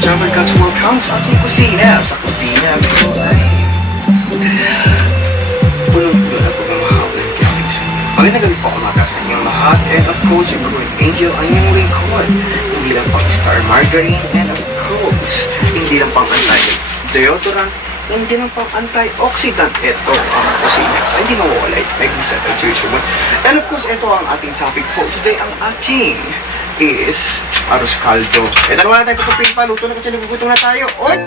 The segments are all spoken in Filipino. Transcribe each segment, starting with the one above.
Jumper Cuts, welcome sa ating kusina. Sa kusina ko ay punong-puno na pagmamahal ng galing sa inyo. Magandang gabi po umaga sa inyong lahat. And of course, yung good angel ang inyong lingkod. Hindi lang pang star margarine. And of course, hindi lang pang anti-deodorant. Hindi lang pang antioxidant. Ito ang kusina. Hindi mawawala ito. May kusina tayo YouTube. And of course, ito ang ating topic for today. Ang ating is arroz caldo. Ito naman natin tutupin pa. Luto na kasi nagugutom na tayo. Oy!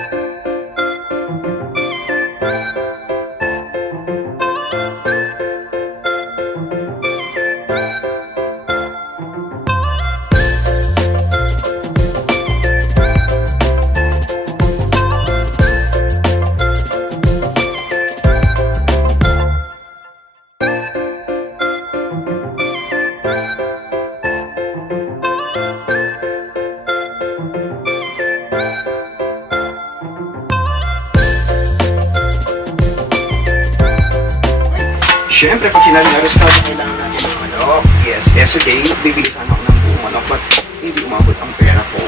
Siyempre, pag sinabi na arroz caldo, kailangan natin ng manok. Yes, yesterday, bibili sana ako ng buong manok, but hindi umabot ang pera ko.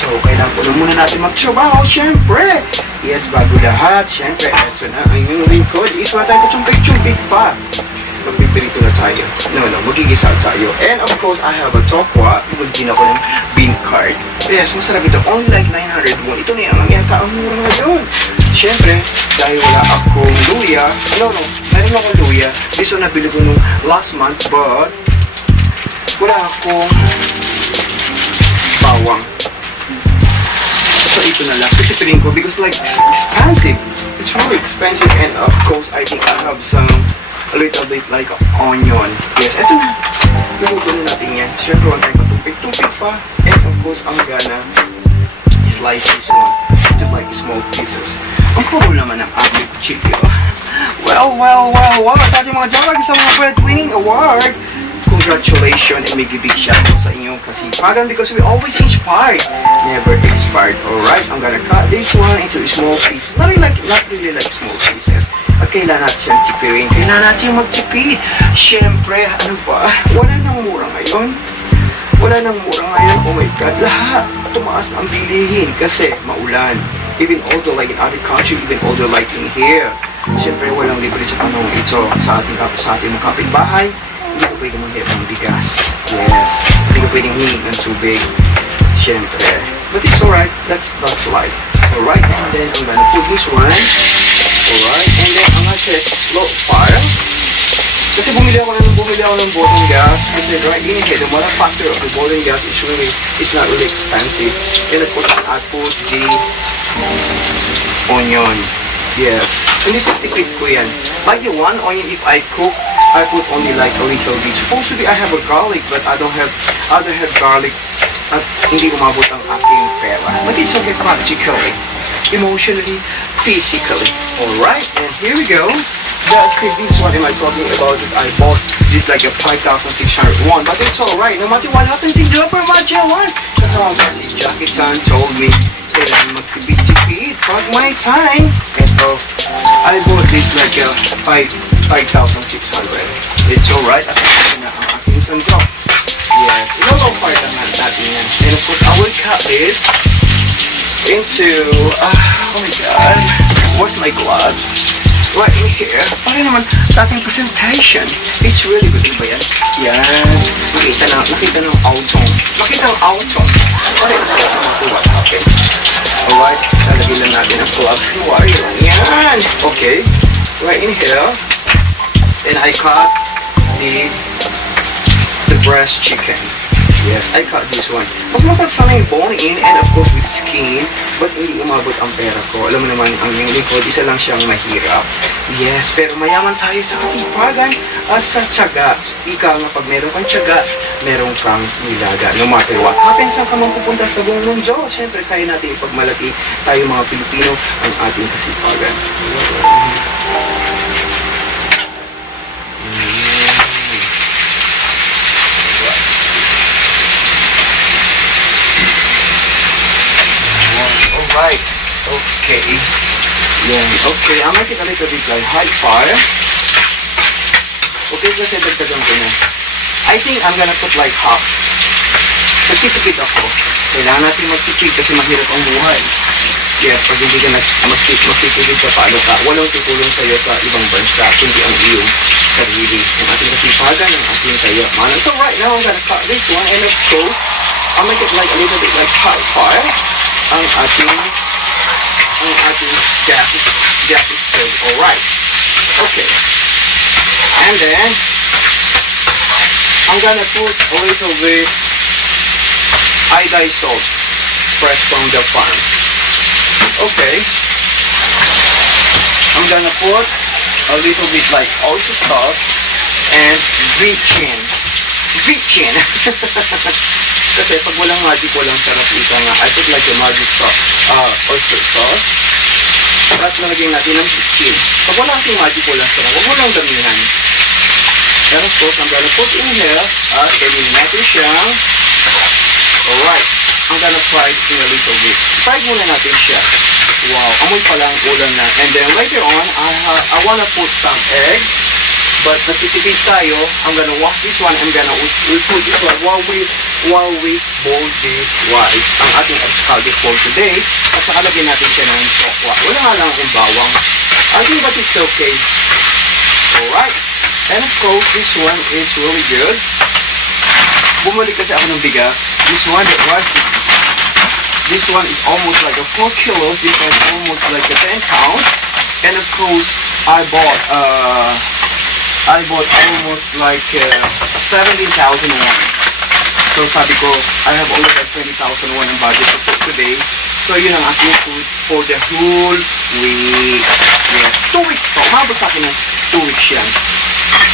So, kailangan po na muna natin magtrabaho, siyempre. Yes, bago lahat, siyempre, ito na ang inyong lingkod. Iswa tayo chumpik-chumpik pa. Magpipirito na tayo. No, magigisa tayo. And of course, I have a tokwa. Ibigin ako ng bean card. Yes, masarap ito. Only like 901. Ito na yung yata ang mura ngayon. Siyempre, dahil wala akong luya. Meron akong luya. This one nabili ko nung last month, but wala akong bawang. So, ito na lang. Pipiliin ko because like, expensive. It's really expensive. And of course, I think I have some a little bit like onion. Yes, eto na. Luto na natin yan. Siyempre, huwag tayo patupik-tupik pa. And of course, ang gana, slice this one to like small pieces. Ang cool naman ng ating kuchilyo. Well, sa ating mga jawag sa mga breadwinning award. Congratulations and may big shout out sa inyong kasipagan because we always inspired, never expired. Alright, I'm gonna cut this one into small pieces. Not really like small pieces. At kailangan natin tipirin. Kailangan natin magtipid. Siyempre, ano ba? Wala nang mura ngayon. Wala nang mura ngayon. Oh my God. Lahat tumaas na ang bilihin kasi maulan. Even although like in other country, even although like in here. Siyempre, walang libre sa panahon ito sa ating mga kapitbahay. Hindi ko pwedeng manghirap ng bigas. Yes. Hindi ko pwedeng hinig ng tubig. Siyempre. But it's alright. That's life. Alright. And then I'm gonna put this one. Alright, and then ang natin low fire. Kasi bumili ako ng bottom gas. Kasi right in here, the mother factor of the bottom gas is not really expensive. And of course, I put the onion. Yes, hindi ko tipid ko yan. Like the one onion, if I cook, I put only like a little bit. Supposed to be I have a garlic, but I don't have garlic. At hindi umabot ang aking pera. But it's okay practically, emotionally, physically. Alright, and here we go. This what am I talking about? I bought this like a 5,600 won, but it's alright. No matter what happens in Japan, that's all si Jackie Chan told me. Kailangan magtipid-tipid pag my time. And so, I bought this like a 5,600. It's alright. At na ang aking sandok. Yes, ilolong part natin yan. And of course, I will cut this into, oh my God, where's my gloves? Right in here, para naman sa ating presentation. It's really good, ba yan? Yan, nakita ng outone. Para ito what happened. Alright, lalagyan lang natin ang gloves. Yan, okay. Right in here, and I cut the breast chicken. Yes, I cut this one. Mas masarap sana yung bone in and of course with skin, but hindi umabot ang pera ko. Alam mo naman, ang yung lingkod, isa lang siyang mahirap. Yes, pero mayaman tayo sa kasipagan at sa tiyaga. Ika nga pag meron kang tiyaga, meron kang nilaga. No matter what happens, saan ka man pupunta sa buong mundo, syempre kaya natin ipagmalaki tayo mga Pilipino ang ating kasipagan. Right. Okay. Yan. Okay. I'll make it a little bit like high fire. Okay, kasi dagdagan ko na. I think I'm gonna put like half. nagtitipid ako. Kailangan natin magtipid kasi mahirap ang buhay. Yes, pag hindi ka magtitipid ka, paano ka? Walang tutulong sa'yo sa ibang bansa, kundi ang iyong sarili. Ang ating kasipagan, ang ating kayamanan. So right now, I'm gonna cut this one, and of course, I'll make it like a little bit like hot fire. Ang ating gas stove. Alright. Okay. And then, I'm gonna put a little bit iodized salt, fresh from the farm. Okay. I'm gonna put a little bit like oyster sauce and vichin. Kasi pag walang magic, walang sarap ito nga. I put like a magic sauce, oyster sauce. Tapos nalagyan natin ng vichin. Pag wala kasing magic, walang sarap. Huwag mo lang damihan. And of course, I'm gonna put in here, ganyan natin siya. Alright, I'm gonna fry it in a little bit. Fry muna natin siya. Wow, amoy pa lang ulam na. And then later on, I wanna put some egg. But natitipid tayo, I'm gonna wash this one. I'm gonna put this one while we boil this rice. Ang ating escalde for today. At saka lagyan natin siya ng sokwa. Wala nga lang akong bawang. I think but it's okay. Alright. And of course, this one is really good. Bumalik kasi ako ng bigas. This one is almost like a 4 kilos. This one is almost like a 10 pounds. And of course, I bought almost like 17,000 won. So sabi ko, I have only like 20,000 won in budget for today. So yun ang aking food for the whole week. Yeah. 2 weeks pa. Umabot sa akin ng 2 weeks yan.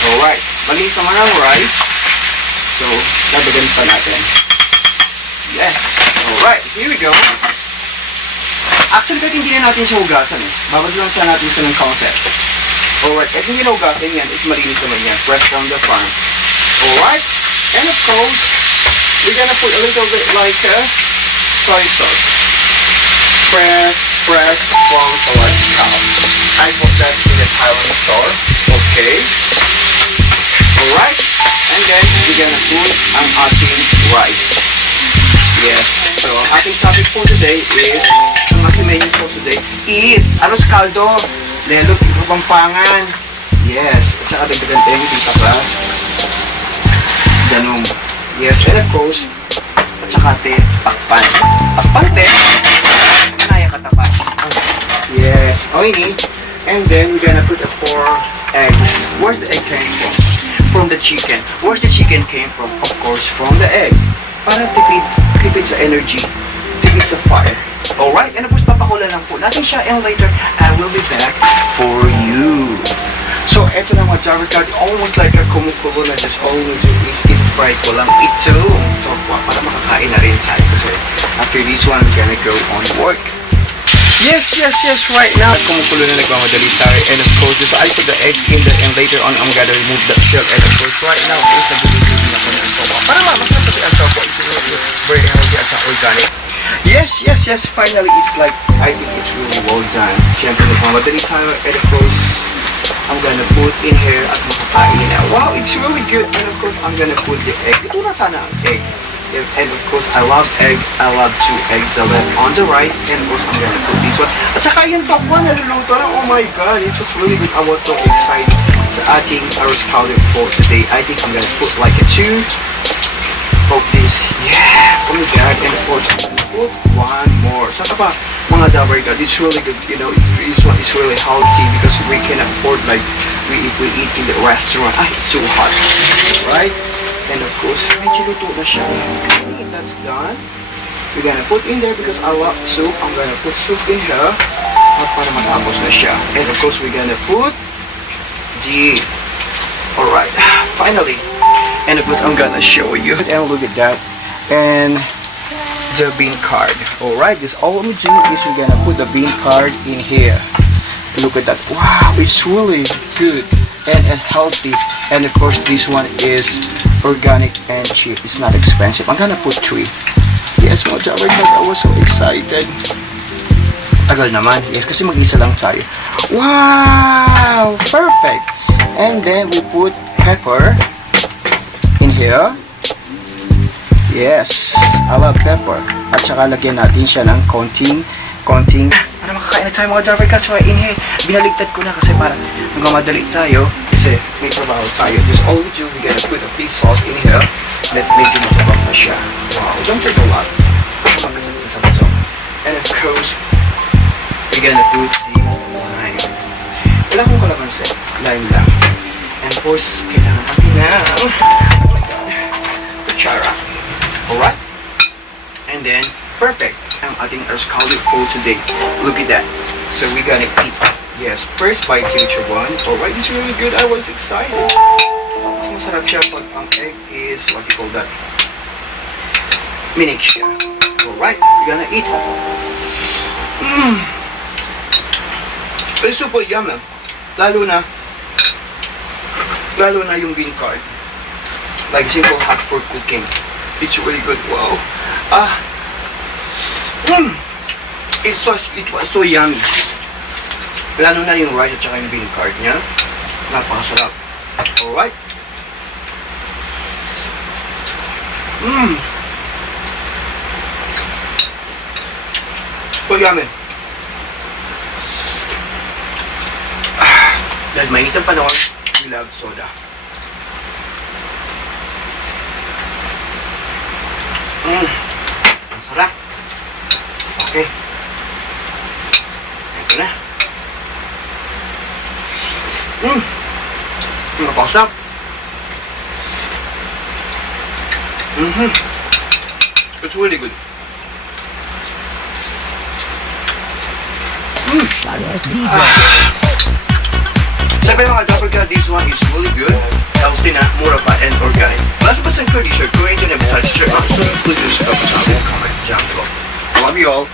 Alright. Malinis naman ang rice. So, dadagan pa natin. Yes. Alright. Here we go. Actually, kahit hindi na natin siya hugasan eh. Babad lang siya natin sa ng concept. Alright. Kahit hindi na hugasan yan, is malinis naman yan. Fresh from the farm. Alright. And of course, we're gonna put a little bit like soy sauce. Fresh from Salad Cow. I bought that in the Thailand store. Okay. Alright. And then, we're gonna put ang ating rice. Yes. So, ang ating topic for today is, ang ating menu for today is arroz caldo, lelo, Pampangan. Yes. At saka dagdagan tayo yung tita ka. Ganun. Yes. And of course, at saka te, pakpan. Pakpan te. Kanaya katapat. Yes. Okay. And then, we're gonna put 4 eggs. Where's the egg came from? From the chicken. Where's the chicken came from? Of course, from the egg. Para tipid sa energy, tipid sa fire. Alright, and of course, papakulan lang po natin siya, and later, I will be back for you. So, eto na mga Java card, almost like a kumukulo na just always is i-fry ko lang ito. So, para makakain na rin tayo kasi after this one, we're gonna go on work. Yes, right now. Kumukulo na nagmamadali tayo. And of course, so I put the egg in there and later on, I'm gonna remove the shell. And of course, right now, is nag-remove na ko ng soba. Para mas napati ang soba. It's very healthy at organic. Yes. Finally, it's like, I think it's really well done. Siyempre, nagmamadali tayo. And of course, I'm gonna put in here at makakain na. Wow, it's really good. And of course, I'm gonna put the egg. Ito na sana ang egg. And of course, I love egg. I love 2 eggs, the left on the right. And of course, I'm gonna put this one. At saka yung top one, naluluto na. Oh my God, it was really good. I was so excited. Sa ating arroz caldo for today, I think I'm gonna put like a 2 of this. Yes! Oh my God. And of course, put 1 more. Saka pa, mga dabar God, it's really good. You know, this one is really healthy because we can afford like, we eat in the restaurant. It's too hot. Right? And of course, medyo luto na siya. Okay, that's done. We're gonna put in there because I love soup. I'm gonna put soup in here. At para matapos na siya. And of course, we're gonna put the... Alright, finally. And of course, I'm gonna show you. And look at that. And the bean card. Alright, this all we do is we're gonna put the bean card in here. Look at that. Wow, it's really good and healthy. And of course, this one is organic and cheap. It's not expensive. I'm gonna put 3. Yes, mga Java card, I was so excited. Tagal naman. Yes, kasi mag-isa lang tayo. Wow! Perfect! And then we put pepper in here. Yes, I love pepper. At saka lagyan natin siya ng konting para makakain na tayo mga driver ka. So inhe, binaligtad ko na kasi para nagmamadali tayo kasi may trabaho tayo. Just all we do, we gotta put a big sauce in here. Let medyo matabang na siya. Wow, don't take a lot. Magkasabit sa baso. And of course, we're gonna put the lime. Wala akong kalamansi, lime lang. And of course, kailangan natin ng, oh my god, kutsara. Alright? And then, perfect. Ang ating escalate for today. Look at that. So we're gonna eat. Yes, first bite Teacher One. Alright, this is really good. I was excited. Mas masarap siya pag ang egg is, what you call that? Minig siya. Alright, we're gonna eat. It's super yummy. Lalo na yung bean curd. Like simple hot for cooking. It's really good. Wow. It was so yummy. Lalo na yung rice at saka yung bean curd niya. Napakasarap. Alright. So yummy. Dahil mainit ang panahon, we love soda. Ang sarap. Okay. Ito na. Napakasarap. It's really good. Yes, DJ. Sabi mga kapag ka, this one is really good. Healthy na, mura pa, and organic. Last but not least, share, create an episode, share, absolutely, please, comment, comment, down below. I love you all.